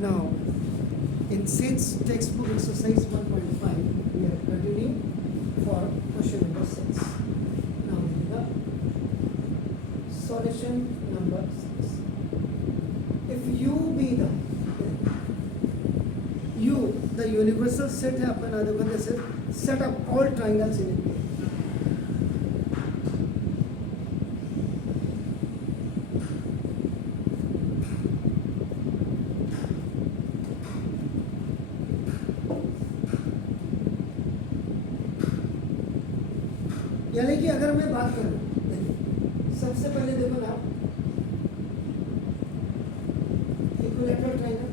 Now, in SITS textbook exercise 1.5, we are continuing for question number 6. Now, the solution number 6. If U be the universal set है अपन आधे बंदे से set of all triangles in it. यानी कि अगर मैं बात करूं, सबसे पहले देखो ना, equilateral triangle,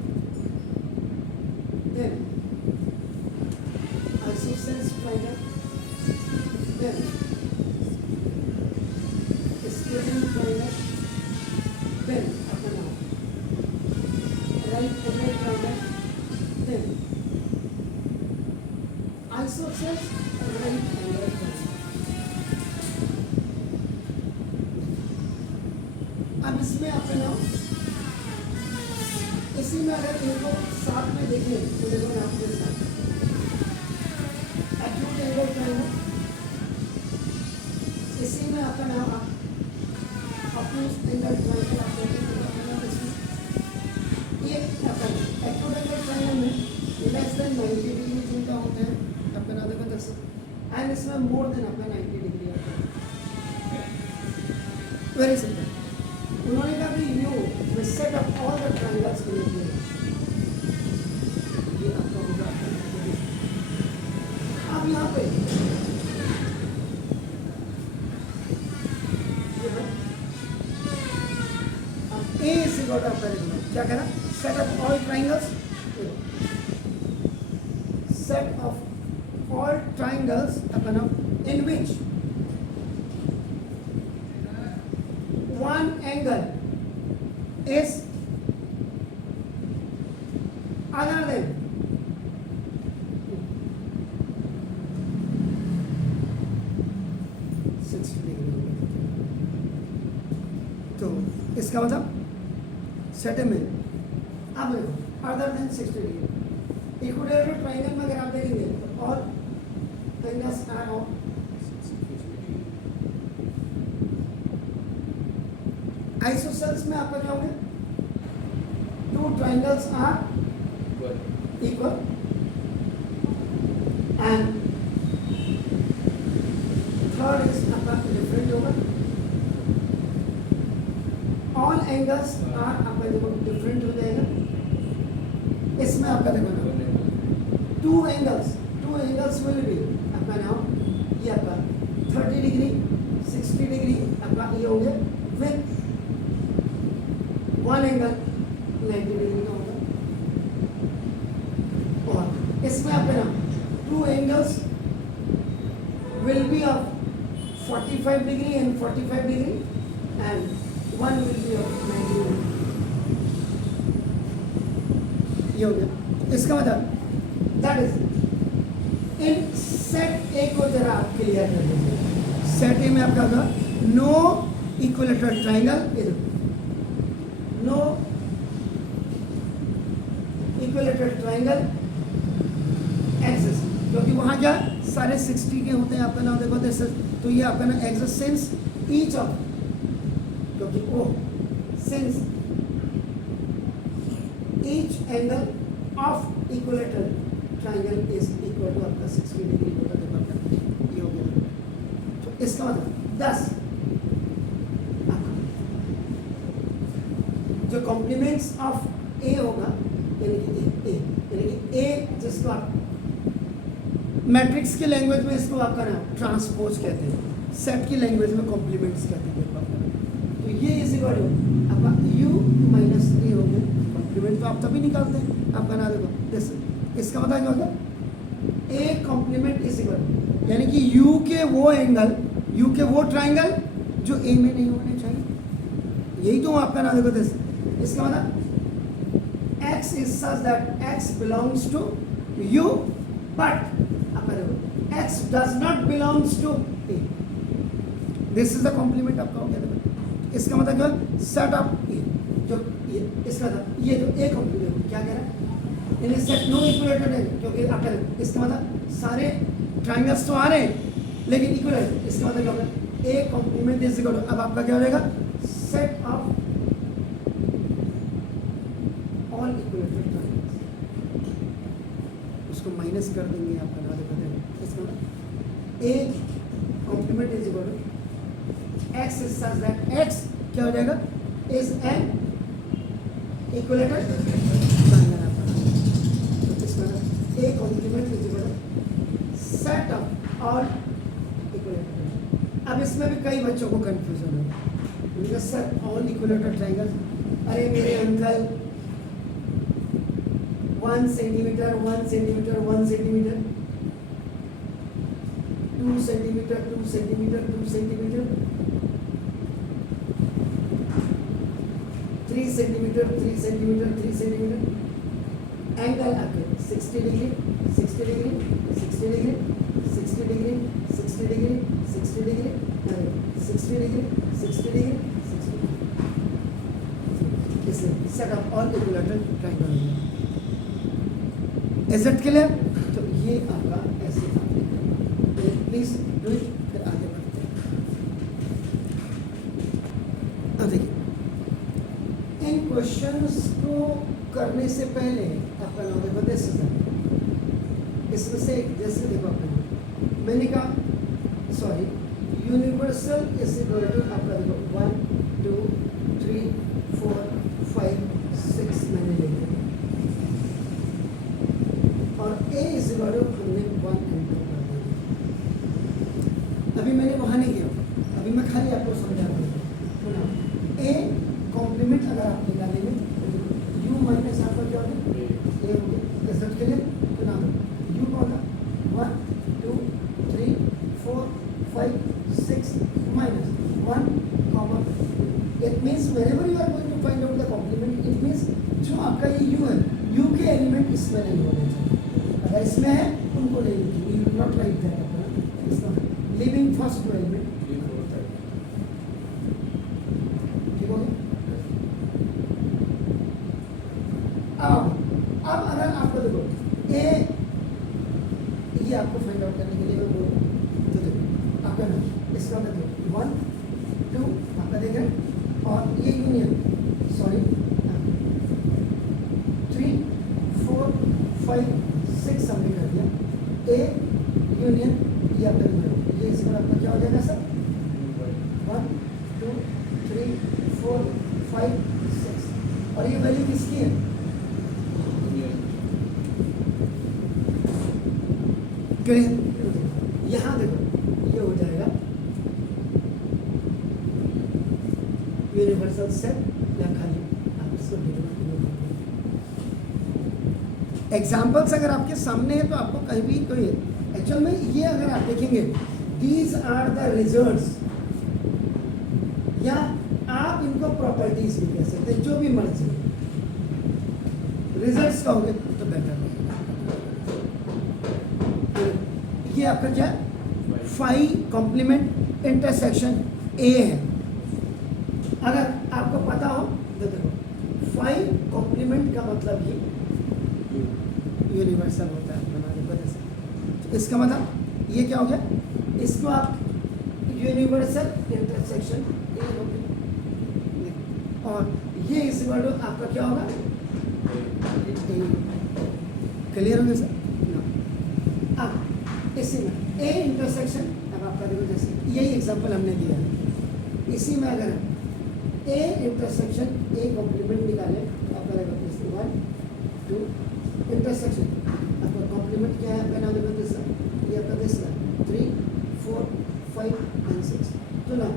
then isosceles triangle, then scalene triangle, then अपना right angle triangle, then isosceles right angle triangle. अब इसमें अपना इसी में अगर इनको साथ में देखें तो देखो मैं आपके साथ एक्यूट एंगल ट्रायंगल, इसी में अपना ऑब्टूस एंगल ट्रायंगल आप देखें ये अपन एक्यूट एंगल ट्रायंगल में लेस देन 90 डिग्री जिनका होते हैं अपना देखो दस एंड इसमें मोर देन अपना 90 डिग्री आता है. Very simple. उन्होंने कहा कि you will set up all the triangles in it. ये आपका होगा. अब यहाँ पे ए इज इक्वल टू आपका क्या कह रहा, set up all triangles, set of all triangles अपना इन विच one angle is other than 60 degree. तो इसका मतलब सेट में अब other than 60 degree. Equilateral triangle में अगर आप देखेंगे तो और एंगल्स आर ऑफ आइसोसेलेस में आपका क्या होगा, two triangles are equal and third is आपका डिफरेंट होगा. ऑल एंगल्स आर आपका देखो डिफरेंट हो जाएगा. इसमें आपका देखो ना टू एंगल्स विल बी आपका नाउ ये आपका 30 डिग्री 60 डिग्री आपका ये हो गया विथ वन एंगल 90 डिग्री का होगा. और इसमें आपका ना two angles will B of 45 degree and 45 degree and one will be of 90 degree. ये हो गया. इसका मतलब दैट इज इन सेट ए को जरा आप क्लियर कर दीजिए. सेट ए में आपका होगा no equilateral triangle is no equilateral triangle exists, क्योंकि वहाँ क्या सारे 60 के होते हैं आपका नाम देखो जैसे, तो ये आपका ना exists since each of, क्योंकि ओ since each angle of equilateral triangle is equal to आपका 60 डिग्री होता है आपका ये हो गया. तो इसका मतलब 10 जो कॉम्प्लीमेंट्स ऑफ ए होगा यानी कि ए जिसको आप मैट्रिक्स की लैंग्वेज में इसको आपका ना ट्रांसपोज कहते हैं, सेट की लैंग्वेज में कॉम्प्लीमेंट्स कहते हैं. तो ये इज इक्वल टू आपका u माइनस ए हो गया. कॉम्प्लीमेंट तो आप तभी निकालते हैं आपका ना देखो दिस. इसका मतलब क्या होगा ए कॉम्प्लीमेंट इज इक्वल यानी कि u के वो ट्राइंगल जो ए में नहीं होने चाहिए. यही तो आपका ना देखो दिस. इसका मतलब x is such that x belongs to u but x does not belongs to a. This is the complement आपका हो गया. इसका मतलब क्या सेट ऑफ ए जो ये इसका ये तो ए कॉम्प्लीमेंट क्या कह रहा है यानी सेट नो इक्विलेटरल ट्रायंगल, क्योंकि आपका इसका मतलब सारे ट्रायंगल्स तो आ रहे हैं लेकिन इक्विलेटरल, इसका मतलब क्या होगा A complement is equal to, अब आपका क्या हो जाएगा set of all equilateral triangles, उसको माइनस कर देंगे आपका ना देखो, इसका मतलब A complement is equal to X is such that X क्या हो जाएगा इज एन इक्विलेटरल ट्रायंगल आपका, तो इसका मतलब A complement is equal to set of all equilateral. अब इसमें भी कई बच्चों को कंफ्यूजन है, उनका सर ऑल इक्विलेटरल ट्रायंगल, अरे मेरे uncle 1 centimetre 1 centimetre 1 centimetre 2 centimetre 2 centimetre 2 centimetre 3 centimetre 3 centimetre 3 centimetre, angle आपके 60 degree 60 degree 60 degree 60 degree 60 degree 60 degree 60 degree 60 degree 60, इसलिए set of all equilateral triangle. Is it clear? तो ये आपका ऐसे please do it, फिर आगे बढ़ते हैं। अब देखिए इन क्वेश्चंस को करने से पहले आपका नाम देखो दिस, इसमें से जैसे देखो आपने मैंने कहा sorry universal is equal to आपका देखो 1 2 3 4 5 6 मैंने लिखा और ए इज इक्वल टू हमने 1 एंटर कर दिया। अभी मैंने वहाँ नहीं किया, अभी मैं खाली आपको समझा रहा हूँ। ए कॉम्प्लीमेंट अगर आप निकालेंगे तो यू माइनस आपका क्या होगा ए हो गया, रिजल्ट के लिए तो नाम यू का होगा 1 2 3 4 5 6 minus 1 comma, it means whenever you are going to find out the complement, it means जो आपका ये u है, u के एलिमेंट इसमें नहीं होने चाहिए, अगर इसमें है उनको नहीं लिखेंगे, you will not write that अपना इसका लिविंग फर्स्ट एलिमेंट, ठीक हो गया। अब अगर आपको देखो ए, ये आपको फाइंड आउट करने के लिए मैं बोलूँ तो देखो आपका नाम इसका मतलब 1 2 आपका देख रहे हैं और ये यूनियन सॉरी 3 4 5 6 हमने कर दिया, ए यूनियन ये आपका यूनियन, ये इसका आपका क्या हो जाएगा सर 1 2 3 4 5 6 और ये वैल्यू किसकी है यहाँ देखो ये हो जाएगा यूनिवर्सल सेट या खाली आप इसको एग्जाम्पल्स अगर आपके सामने है तो आपको कहीं भी कोई एक्चुअल में ये अगर आप देखेंगे दीज आर द रिजल्ट्स, या आप इनको प्रॉपर्टीज भी कह सकते हैं, जो भी मर्जी रिजल्ट्स कहोगे तो बेटर होगा। ये आपका क्या फाई कॉम्प्लीमेंट इंटरसेक्शन ए है, अगर आपको पता हो तो देखो फाई कॉम्प्लीमेंट का मतलब ही यूनिवर्सल होता है बनाने वजह से, तो इसका मतलब ये क्या हो गया, इसको आप यूनिवर्सल इंटरसेक्शन ए हो गया और ये इस वर्ड आपका क्या होगा क्लियर हो गया सर। अब इसी में ए इंटरसेक्शन, अब आपका देखो जैसे यही एग्जांपल हमने दिया है, इसी में अगर ए इंटरसेक्शन ए कॉम्प्लीमेंट निकाले तो आपका देखो 1 2 इंटरसेक्शन आपका कॉम्प्लीमेंट क्या है आपका नाम देखो दिस, ये आपका दिस 3 4 5 and 6, तो ना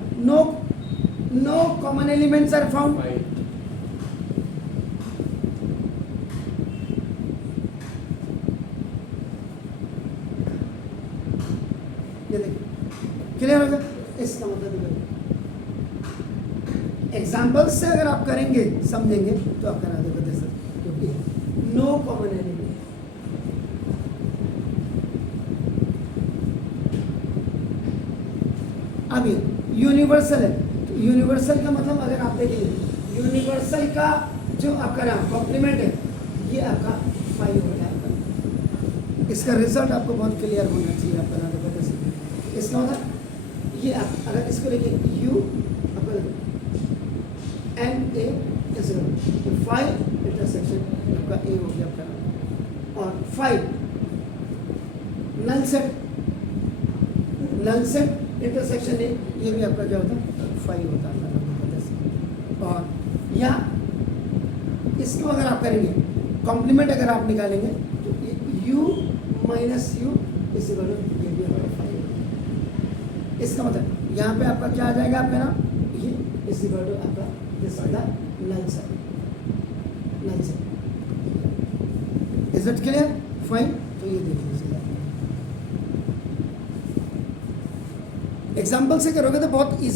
no common elements are found, ये देखिए क्लियर हो गया। इसका मतलब एग्जाम्पल से अगर आप करेंगे समझेंगे तो आप करा देंगे जैसे, क्योंकि नो कॉमन एलिमेंट। अब ये यूनिवर्सल है, तो यूनिवर्सल का मतलब अगर आप देखेंगे यूनिवर्सल का जो आपका नाम कॉम्प्लीमेंट है ये आपका 5 इसका रिजल्ट आपको बहुत क्लियर होना चाहिए आपका ना देखो जैसे इसका मतलब ये आप अगर इसको लेके यू आपका एन ए इज 5 इंटरसेक्शन आपका ए हो गया आपका और 5 नल सेट इंटरसेक्शन ए ये भी आपका क्या होता है 5 होता है और या इसको अगर आप करेंगे कॉम्प्लीमेंट अगर आप निकालेंगे तो u माइनस यू इस ये भी हमारा 5 इसका मतलब यहाँ पे आपका क्या आ जाएगा आपका ना ये इस आपका this is the null set is it clear fine तो ये देख लीजिए एग्जाम्पल से करोगे तो बहुत ईजी